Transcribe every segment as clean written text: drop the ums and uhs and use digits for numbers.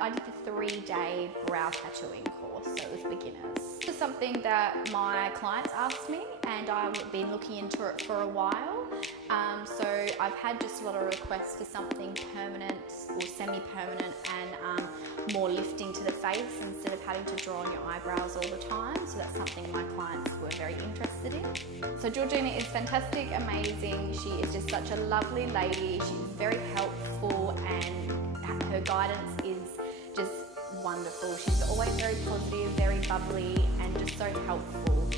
I did the 3-day brow tattooing course, so it was beginners. This is something that my clients asked me, and I've been looking into it for a while. So I've had just a lot of requests for something permanent or semi-permanent and more lifting to the face instead of having to draw on your eyebrows all the time. So that's something my clients were very interested in. So Georgina is fantastic, amazing. She is just such a lovely lady. She's very helpful and her guidance is just wonderful. She's always very positive, very bubbly and just so helpful.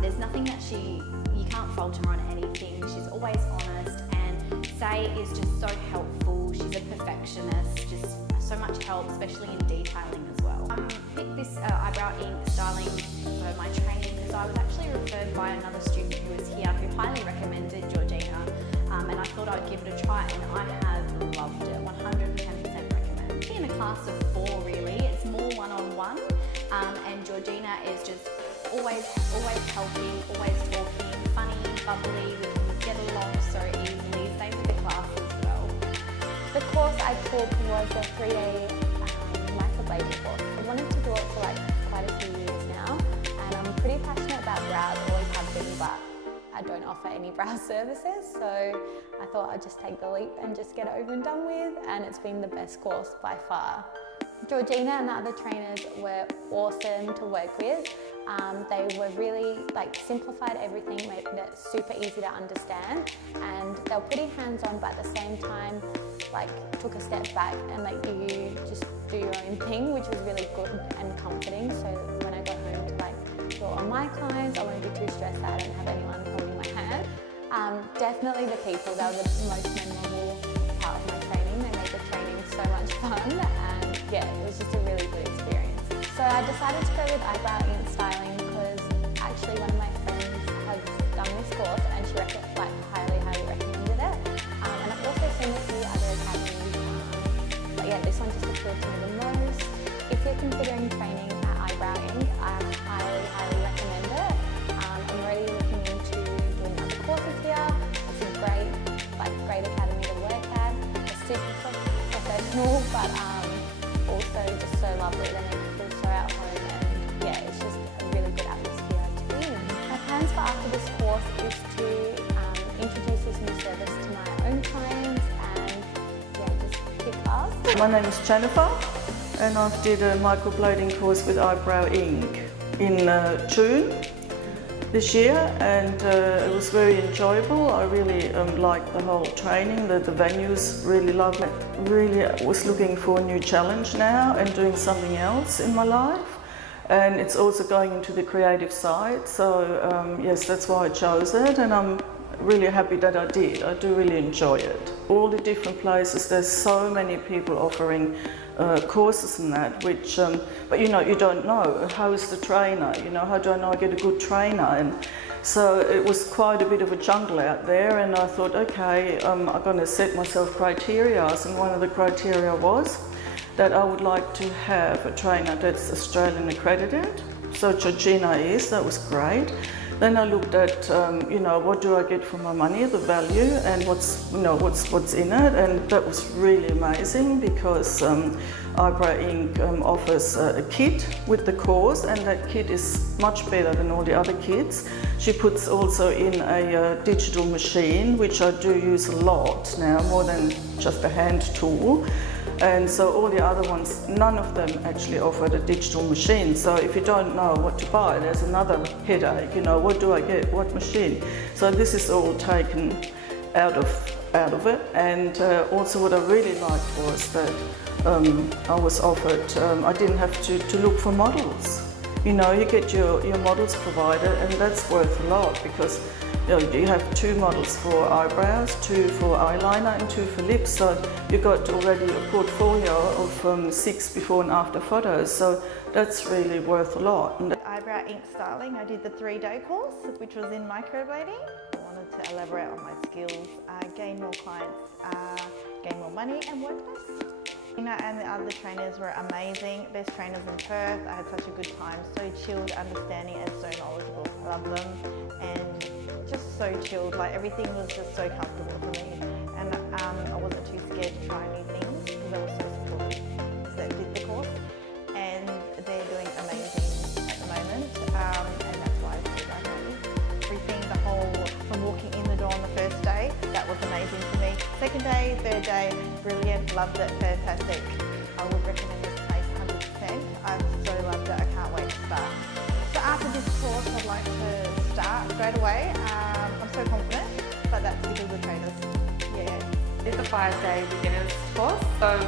There's nothing that you can't fault her on anything. She's always honest, and Say is just so helpful. She's a perfectionist, just so much help, especially in detailing as well. I picked this eyebrow ink styling for my training because I was actually referred by another student who was here who highly recommended Georgina, and I thought I'd give it a try, and I have loved it, 110% recommend. In a class of 4 really, it's more one-on-one, and Georgina is just always helping, always talking, funny, bubbly, we get along so easily, same with the class as well. The course I took was a 3-day microblading course. I wanted to do it for quite a few years now, and I'm pretty passionate about brows, always have been, but I don't offer any brow services, so I thought I'd just take the leap and just get it over and done with, and it's been the best course by far. Georgina and the other trainers were awesome to work with. They were really simplified everything, made it super easy to understand, and they were pretty hands-on, but at the same time took a step back and let you just do your own thing, which was really good and comforting. So when I got home to do it on my clients, I won't be too stressed out. I don't have anyone holding my hand. Definitely the people, they were the most memorable part of my training. They made the training so much fun, and yeah, it was just a really good experience. So I decided to go with eyebrow ink styling because actually one of my friends has done this course and she highly recommended it. And I've also seen a few other academies, but yeah, this one just appealed to me the most. If you're considering training at eyebrow ink, I highly recommend it. I'm already looking into doing other courses here. It's a great academy to work at. It's super professional, but also just so lovely. They make you feel so at home, and yeah, it's just a really good atmosphere to be in. My plans for after this course is to introduce this new service to my own clients and yeah, just kick ass. My name is Jennifer, and I did a microblading course with eyebrow ink in June this year, and it was very enjoyable. I really liked the whole training. The venue's really lovely. Really was looking for a new challenge now and doing something else in my life, and it's also going into the creative side. So yes, that's why I chose it, and I'm really happy that I did. I do really enjoy it. All the different places, there's so many people offering courses and that, which, but you don't know, how is the trainer, how do I know I get a good trainer? And so it was quite a bit of a jungle out there, and I thought, okay, I'm going to set myself criteria, and one of the criteria was that I would like to have a trainer that's Australian accredited. So Georgina is, that was great. Then I looked at, what do I get for my money, the value, and what's in it, and that was really amazing because Eyebrow Ink offers a kit with the course, and that kit is much better than all the other kits. She puts also in a digital machine, which I do use a lot now, more than just a hand tool. And so all the other ones, none of them actually offered a digital machine. So if you don't know what to buy, there's another headache, what do I get, what machine? So this is all taken out of it. And also what I really liked was that I was offered, I didn't have to look for models. You get your models provided, and that's worth a lot because you have 2 models for eyebrows, 2 for eyeliner and 2 for lips, so you got already a portfolio of 6 before and after photos, so that's really worth a lot. With eyebrow ink styling, I did the 3-day course, which was in microblading. I wanted to elaborate on my skills, gain more clients, gain more money and work less. Nina and the other trainers were amazing, best trainers in Perth. I had such a good time, so chilled, understanding and so knowledgeable. I love them, and just so chilled, everything was just so comfortable for me, and I wasn't too scared to try new things because they were so supportive. So 3-day day, brilliant, loved it, fantastic. I would recommend this place 100%. I've so loved it, I can't wait to start. So after this course, I'd like to start straight away. I'm so confident, but that's because of the trainers. Yeah. It's a 5-day beginners course of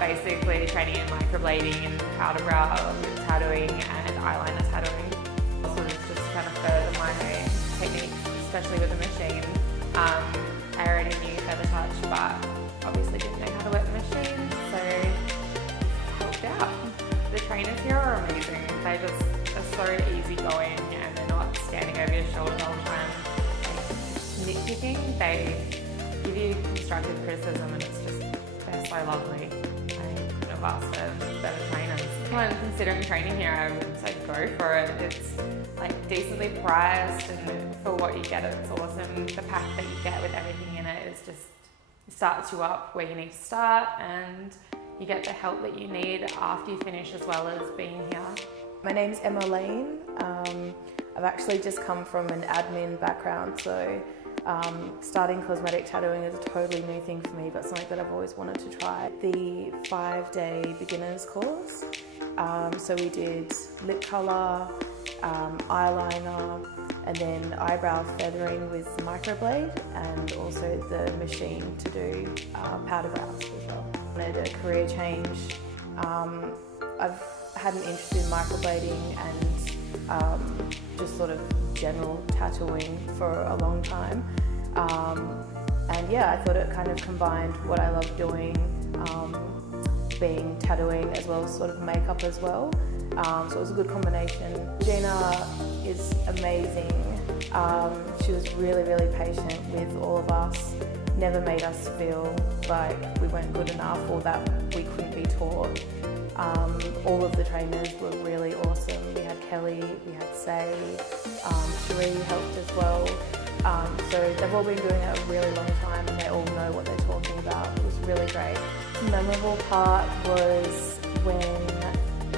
basically training in microblading and powder brow with tattooing and eyeliner tattooing. Also just kind of further my techniques, especially with the machine. I already knew feather touch, but obviously didn't know how to work the machine, so helped out. The trainers here are amazing. They just are so easygoing and they're not standing over your shoulder the whole time, like, nitpicking. They give you constructive criticism and it's just, they're so lovely. I couldn't have asked for better trainers. When considering training here, I would say go for it. It's like decently priced and for what you get, it's awesome. The pack that you get with everything in it is just, it starts you up where you need to start and you get the help that you need after you finish as well as being here. My name's Emma Lane. I've actually just come from an admin background, so starting cosmetic tattooing is a totally new thing for me, but something that I've always wanted to try. The 5-day beginners course. So we did lip colour, eyeliner, and then eyebrow feathering with microblade, and also the machine to do powder brows as well. I wanted a career change. I've had an interest in microblading and just sort of general tattooing for a long time. And yeah, I thought it kind of combined what I love doing, being tattooing as well as sort of makeup as well. So it was a good combination. Gina is amazing. She was really, really patient with all of us. Never made us feel like we weren't good enough or that we couldn't be taught. All of the trainers were really awesome. We had Kelly, we had Say, Cherie helped as well. So they've all been doing it a really long time and they all know what they're talking about. It was really great. The memorable part was when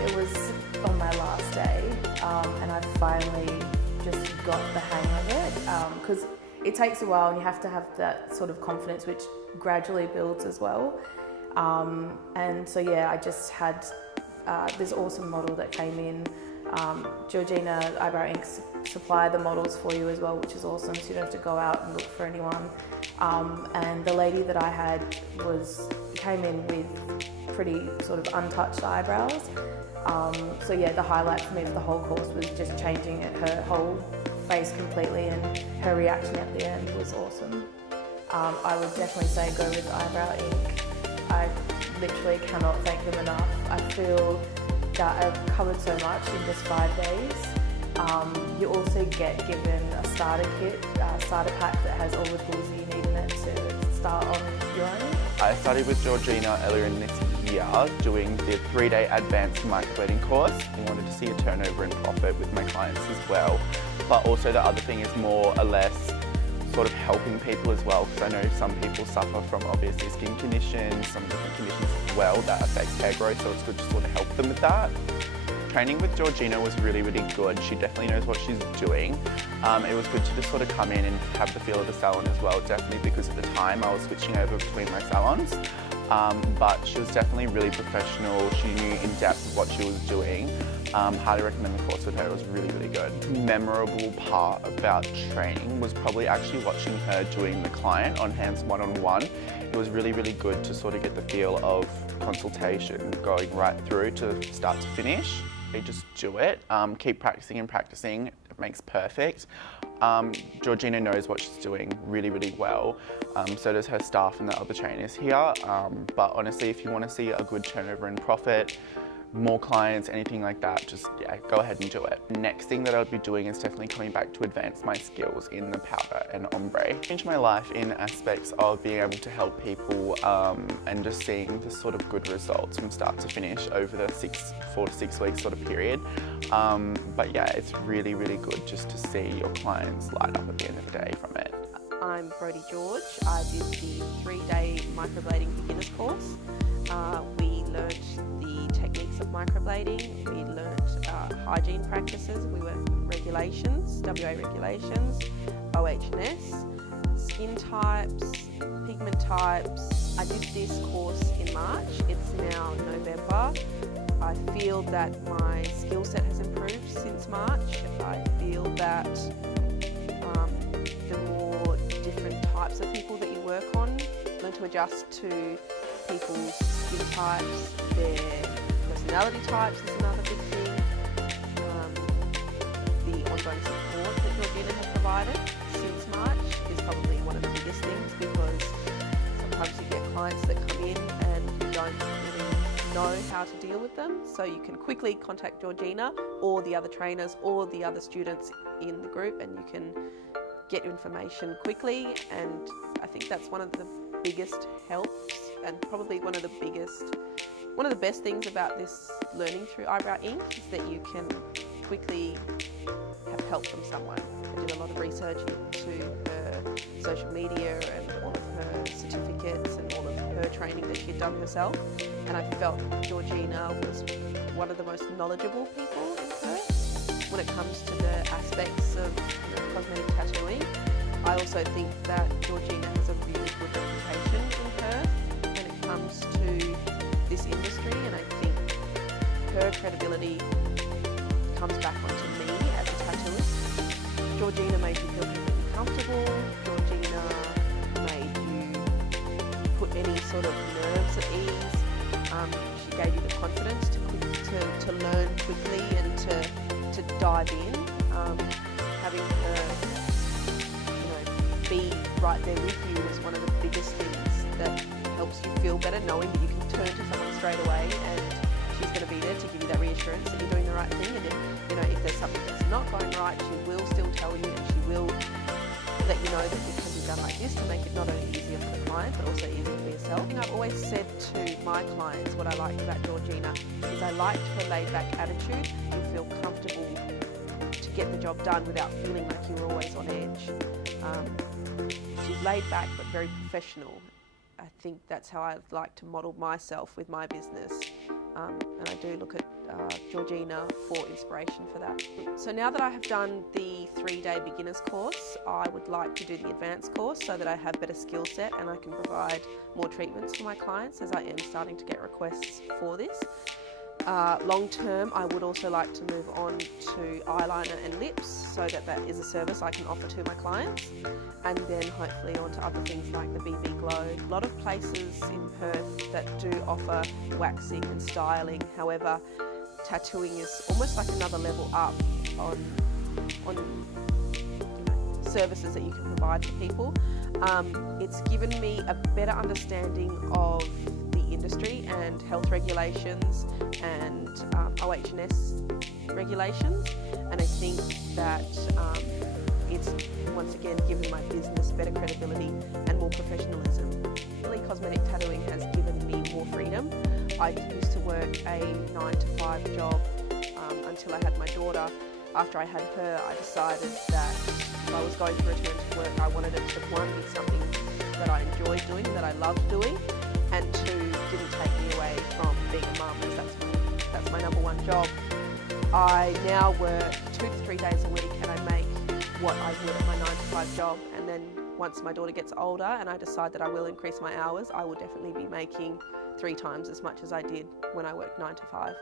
it was on my last day and I finally just got the hang of it, because it takes a while and you have to have that sort of confidence which gradually builds as well. And so yeah, I just had this awesome model that came in. Georgina Eyebrow Ink supply the models for you as well, which is awesome, so you don't have to go out and look for anyone. And the lady that I had came in with pretty sort of untouched eyebrows. So yeah, the highlight for me of the whole course was just changing her whole face completely, and her reaction at the end was awesome. I would definitely say go with Eyebrow Ink. I literally cannot thank them enough. I feel that I've covered so much in just 5 days. You also get given a starter kit, starter pack that has all the tools that you need in it to start on your own. I studied with Georgina earlier in this year doing the 3-day advanced microblading course. I wanted to see a turnover in profit with my clients as well. But also the other thing is more or less sort of helping people as well, because I know some people suffer from obviously skin conditions, some different conditions as well that affects hair growth, so it's good to sort of help them with that. Training with Georgina was really, really good. She definitely knows what she's doing. It was good to just sort of come in and have the feel of the salon as well, definitely because at the time I was switching over between my salons. But she was definitely really professional. She knew in depth what she was doing. Highly recommend the course with her. It was really, really good. The memorable part about training was probably actually watching her doing the client on hands one-on-one. It was really, really good to sort of get the feel of consultation going right through to start to finish. They just do it. Keep practicing and practicing. It makes perfect. Georgina knows what she's doing really, really well. So does her staff and the other trainers here. But honestly, if you want to see a good turnover in profit, more clients, anything like that, just yeah, go ahead and do it. Next thing that I'll be doing is definitely coming back to advance my skills in the powder and ombre. Changed my life in aspects of being able to help people and just seeing the sort of good results from start to finish over the 4 to 6 week sort of period. But yeah, it's really, really good just to see your clients light up at the end of the day from it. I'm Brodie George. I did the 3-day microblading beginners course. We learnt the techniques of microblading, we learnt hygiene practices, we learnt regulations, WA regulations, OH&S, skin types, pigment types. I did this course in March, it's now November. I feel that my skill set has improved since March. I feel that the more different types of people that you work on, learn to adjust to people's skin types, their personality types is another big thing. The ongoing support that Georgina has provided since March is probably one of the biggest things, because sometimes you get clients that come in and you don't really know how to deal with them, so you can quickly contact Georgina or the other trainers or the other students in the group, and you can get information quickly. And I think that's one of the biggest helps, and probably one of the best things about this learning through Eyebrow Ink is that you can quickly have help from someone. I did a lot of research into her social media and all of her certificates and all of her training that she'd done herself, and I felt Georgina was one of the most knowledgeable people in Perth when it comes to the aspects of cosmetic tattooing. I also think that Georgina has a really good reputation in Perth when it comes to this industry, and I think her credibility comes back onto me as a tattooist. Georgina made you feel completely comfortable. Georgina made you put any sort of nerves at ease. She gave you the confidence to learn quickly and to dive in. Having her be right there with you is one of the biggest things that helps you feel better, knowing that you can turn to someone straight away and she's going to be there to give you that reassurance that you're doing the right thing. And if there's something that's not going right, she will still tell you, and she will let you know that it can be done like this to make it not only easier for the client but also easier for yourself. I've always said to my clients what I liked about Georgina is I liked her laid-back attitude. You feel comfortable to get the job done without feeling like you were always on edge. She's laid back but very professional. I think that's how I like to model myself with my business, and I do look at Georgina for inspiration for that. So now that I have done the 3-day beginners course, I would like to do the advanced course so that I have better skill set and I can provide more treatments for my clients, as I am starting to get requests for this. Long term, I would also like to move on to eyeliner and lips, so that is a service I can offer to my clients, and then hopefully on to other things like the BB Glow. A lot of places in Perth that do offer waxing and styling, however, tattooing is almost like another level up on services that you can provide to people. It's given me a better understanding of industry and health regulations and OH&S regulations, and I think that it's once again given my business better credibility and more professionalism. Really, cosmetic tattooing has given me more freedom. I used to work a 9-to-5 job until I had my daughter. After I had her, I decided that if I was going to return to work, I wanted it to, one, be something that I enjoyed doing, that I loved doing, and two, didn't take me away from being a mum, as that's my number one job. I now work 2 to 3 days a week, and I make what I would at my 9-to-5 job, and then once my daughter gets older and I decide that I will increase my hours, I will definitely be making 3 times as much as I did when I worked 9 to 5.